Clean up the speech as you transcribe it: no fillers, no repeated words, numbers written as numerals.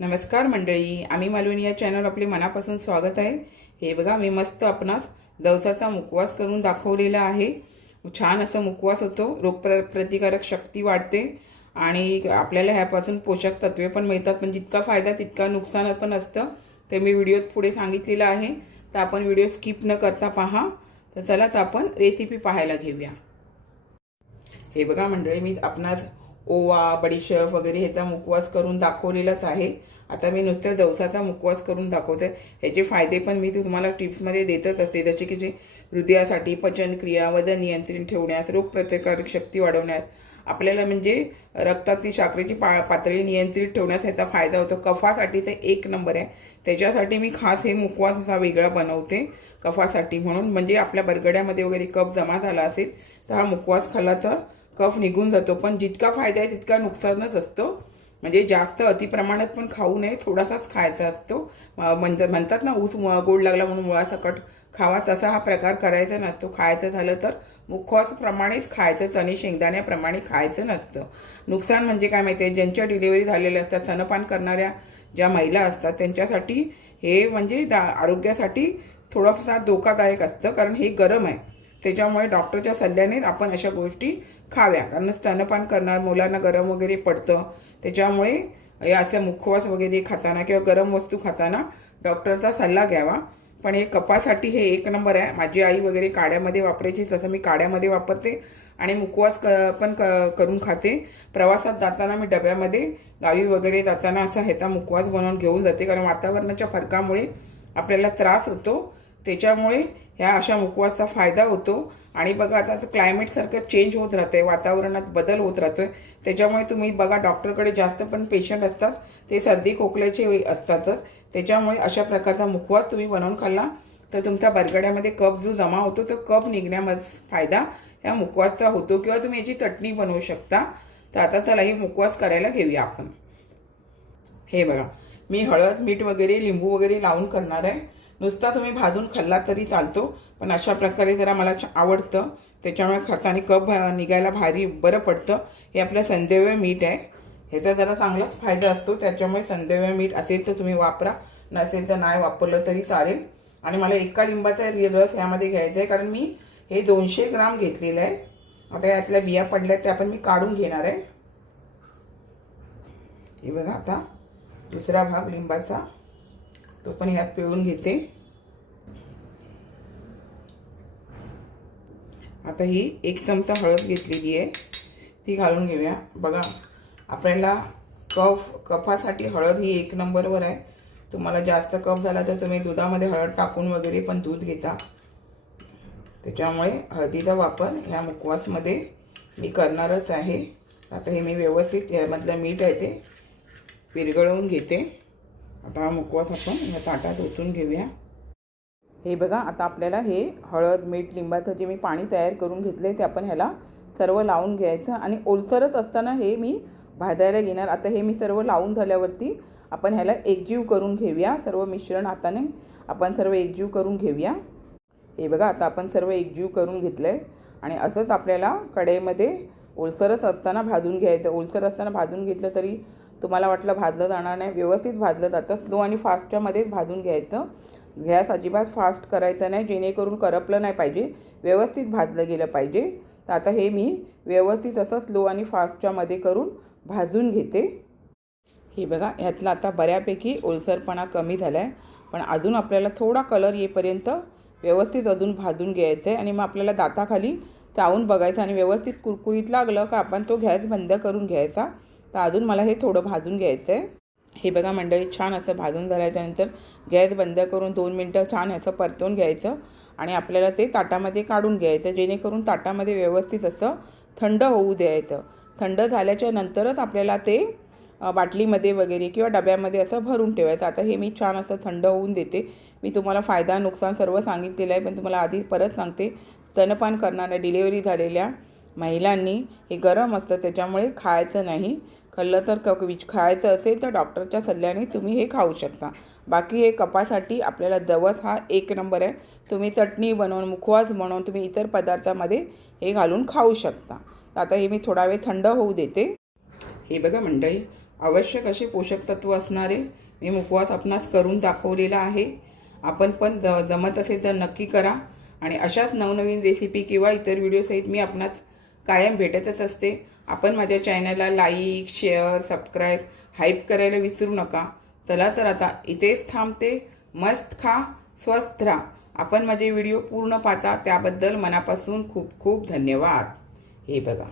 नमस्कार मंडळी, आम्ही मालवणी या चॅनल आपले मनापासून स्वागत आहे। हे बघा, मी मस्त आपणास दवसाचा मुखवास करून दाखवलेला आहे। छान असा मुखवास होतो, रोगप्रतिकारक शक्ती वाढते आणि आपल्याला ह्यापासून पोषक तत्वे पण मिळतात। पण जितका फायदा तितका नुकसान पण असतं, ते मी व्हिडिओत पुढे सांगितलेलं आहे। तर आपण व्हिडिओ स्किप न करता पहा। तर चला तर आपण रेसिपी पाहायला घेऊया। हे बघा मंडळी, मी आपणास ओवा, बडीशेप वगैरे ह्याचा मुखवास करून दाखवलेलाच आहे। आता मी नुसत्या जवसाचा मुखवास करून दाखवते। ह्याचे फायदे पण मी तुम्हाला टिप्समध्ये देतच असते, जसे की जे हृदयासाठी, पचनक्रिया, वजन नियंत्रण ठेवण्यास, रोगप्रतिकारक शक्ती वाढवण्यास, आपल्याला म्हणजे रक्तातील साखरेची पातळी नियंत्रित ठेवण्यास ह्याचा फायदा होतो। कफासाठी तर एक नंबर आहे। त्याच्यासाठी मी खास हे मुखवास असा वेगळा बनवते कफासाठी म्हणून। म्हणजे आपल्या बरगड्यामध्ये वगैरे कफ जमा झाला असेल तर हा मुखवास खाल्ला तर कफ निघून जातो। पण जितका फायदा आहे तितका नुकसानच असतो। म्हणजे जास्त अतिप्रमाणात पण खाऊ नये, थोडासाच खायचा असतो। म्हणतात ना, ऊस गोड लागला म्हणून मुळासकट खावा, तसा हा प्रकार करायचा नसतो। खायचं झालं तर मुखवासप्रमाणेच खायचं, चणे शेंगदाण्याप्रमाणे खायचं नसतं। नुकसान म्हणजे काय माहिती आहे, ज्यांच्या डिलिव्हरी झालेल्या असतात, स्तनपान करणाऱ्या ज्या महिला असतात त्यांच्यासाठी हे म्हणजे आरोग्यासाठी थोडंफार धोकादायक असतं, कारण हे गरम आहे। त्याच्यामुळे डॉक्टरच्या सल्ल्यानेच आपण अशा गोष्टी खाव्या, कारण स्तनपान करणार मुलांना गरम वगैरे पडतं। त्याच्यामुळे हे असं मुखवास वगैरे खाताना किंवा गरम वस्तू खाताना डॉक्टरचा सल्ला घ्यावा। पण हे कफासाठी हे एक नंबर आहे। माझी आई वगैरे काड्यामध्ये वापरायची, तसं मी काड्यामध्ये वापरते आणि मुखवास पण करून खाते। प्रवासात जाताना मी डब्यामध्ये गावी वगैरे जाताना असा ह्याचा मुखवास बनवून घेऊन जाते, कारण वातावरणाच्या फरकामुळे आपल्याला त्रास होतो। त्याच्यामुळे ह्या अशा मुखवासचा फायदा होतो। आणि बघा, आता क्लायमेट सारखं चेंज होत राहतंय, वातावरणात बदल होत राहतोय। त्याच्यामुळे तुम्ही बघा, डॉक्टरकडे जास्त पण पेशंट असतात ते सर्दी खोकल्याचे असतातच। त्याच्यामुळे अशा प्रकारचा मुखवास तुम्ही बनवून खाल्ला तर तुमच्या बरगड्यामध्ये कफ जो जमा होतो तो कफ निघण्यामध्ये फायदा या मुखवासचा होतो, किंवा तुम्ही याची चटणी बनवू शकता। तर आता चला ही मुखवास करायला घेऊया आपण। हे बघा, मी हळद, मीठ वगैरे, लिंबू वगैरे लावून करणार आहे। नुसता तुम्ही भाजून खाल्ला तरी चालतो, पण अशा प्रकारे जरा मला आवडतं। त्याच्यामुळे खाताना कफ निघायला भारी बरं पडतं। हे आपलं संदेव मीठ आहे, ह्याचा जरा चांगलाच फायदा असतो। त्याच्यामुळे संदेव मीठ असेल तर तुम्ही वापरा, नसेल तर नाही वापरलं तरी चालेल। आणि मला एका लिंबाचा रस यामध्ये घ्यायचा आहे, कारण मी हे 200 ग्राम घेतलेलं आहे। आता यातल्या बिया पडल्या त्या पण मी काढून घेणार आहे। हे बघा, आता दुसरा भाग लिंबाचा तो पण यात पिळून घेते। आता ही 1 चमचा हळद घेतलेली आहे, ती घालून घेऊया। बघा, आपल्याला कफासाठी हळद ही एक नंबरवर आहे। तुम्हाला जास्त कफ झाला तर तुम्ही दुधामध्ये हळद टाकून वगैरे पण दूध घेता। त्याच्यामुळे हळदीचा वापर ह्या मुखवासमध्ये मी करणारच आहे। आता हे मी व्यवस्थित यामधलं मीठ आहे ते विरघळवून घेते। आता हा मुखवास आपण या ताटात ओतून घेऊया। हे बघा, आता आपल्याला हे हळद, मीठ, लिंबाचं जे मी पाणी तयार करून घेतले ते आपण ह्याला सर्व लावून घ्यायचं आणि ओलसरच असताना हे मी भाजायला घेणार। आता हे मी सर्व लावून झाल्यावरती आपण ह्याला एकजीव करून घेऊया। सर्व मिश्रण हाताने आपण सर्व एकजीव करून घेऊया। हे बघा, आता आपण सर्व एकजीव करून घेतलं आहे आणि असंच आपल्याला कढईमध्ये ओलसरच असताना भाजून घ्यायचं। ओलसर असताना भाजून घेतलं तरी तुम्हाला वाटलं भाजलं जाणार नाही, व्यवस्थित भाजलं जातं। स्लो आणि फास्टच्यामध्येच भाजून घ्यायचं। गॅस अजिबात फास्ट करायचं नाही, जेणेकरून करपलं नाही पाहिजे, व्यवस्थित भाजलं गेलं पाहिजे। तर आता हे मी व्यवस्थित असं स्लो आणि फास्टच्यामध्ये करून भाजून घेते। हे बघा, ह्यातला आता बऱ्यापैकी ओलसरपणा कमी झाला आहे, पण अजून आपल्याला थोडा कलर येईपर्यंत व्यवस्थित अजून भाजून घ्यायचं आहे। आणि मग आपल्याला दाताखाली चावून बघायचं आणि व्यवस्थित कुरकुरीत लागलं का आपण तो गॅस बंद करून घ्यायचा। तर अजून मला हे थोडं भाजून घ्यायचं आहे। हे बघा मंडळी, छान असं भाजून झाल्याच्यानंतर गॅस बंद करून 2 मिनटं छान असं परतवून घ्यायचं आणि आपल्याला ते ताटामध्ये काढून घ्यायचं, जेणेकरून ताटामध्ये व्यवस्थित असं थंड होऊ द्यायचं। थंड झाल्याच्या नंतरच आपल्याला ते बाटलीमध्ये वगैरे किंवा डब्यामध्ये असं भरून ठेवायचं। आता हे मी छान असं थंड होऊन देते। मी तुम्हाला फायदा नुकसान सर्व सांगितलेलं आहे, पण तुम्हाला आधी परत सांगते, स्तनपान करणाऱ्या, डिलिव्हरी झालेल्या महिलांनी हे गरम असतं, त्याच्यामुळे खायचं नाही। खाल्लं तर खायचं असेल तर डॉक्टरच्या सल्ल्याने तुम्ही हे खाऊ शकता। बाकी हे कफासाठी आपल्याला जवस हा एक नंबर आहे। तुम्ही चटणी बनवून, मुखवास बनवून तुम्ही इतर पदार्थामध्ये हे घालून खाऊ शकता। आता हे मी थोडा वेळ थंड होऊ देते। हे बघा मंडळी, आवश्यक असे पोषक तत्व असणारे मी मुखवास आपणास करून दाखवलेला आहे। आपण पण जमत असेल तर नक्की करा आणि अशाच नवनवीन रेसिपी किंवा इतर व्हिडिओसहित मी आपणास कायम भेटतच असते। आपण माझ्या चॅनलला लाईक, शेअर, सबस्क्राईब, हाईप करायला विसरू नका। चला तर आता इथेच थांबते। मस्त खा, स्वस्थ राहा। आपण माझे व्हिडिओ पूर्ण पाहता त्याबद्दल मनापासून खूप खूप धन्यवाद। हे बघा।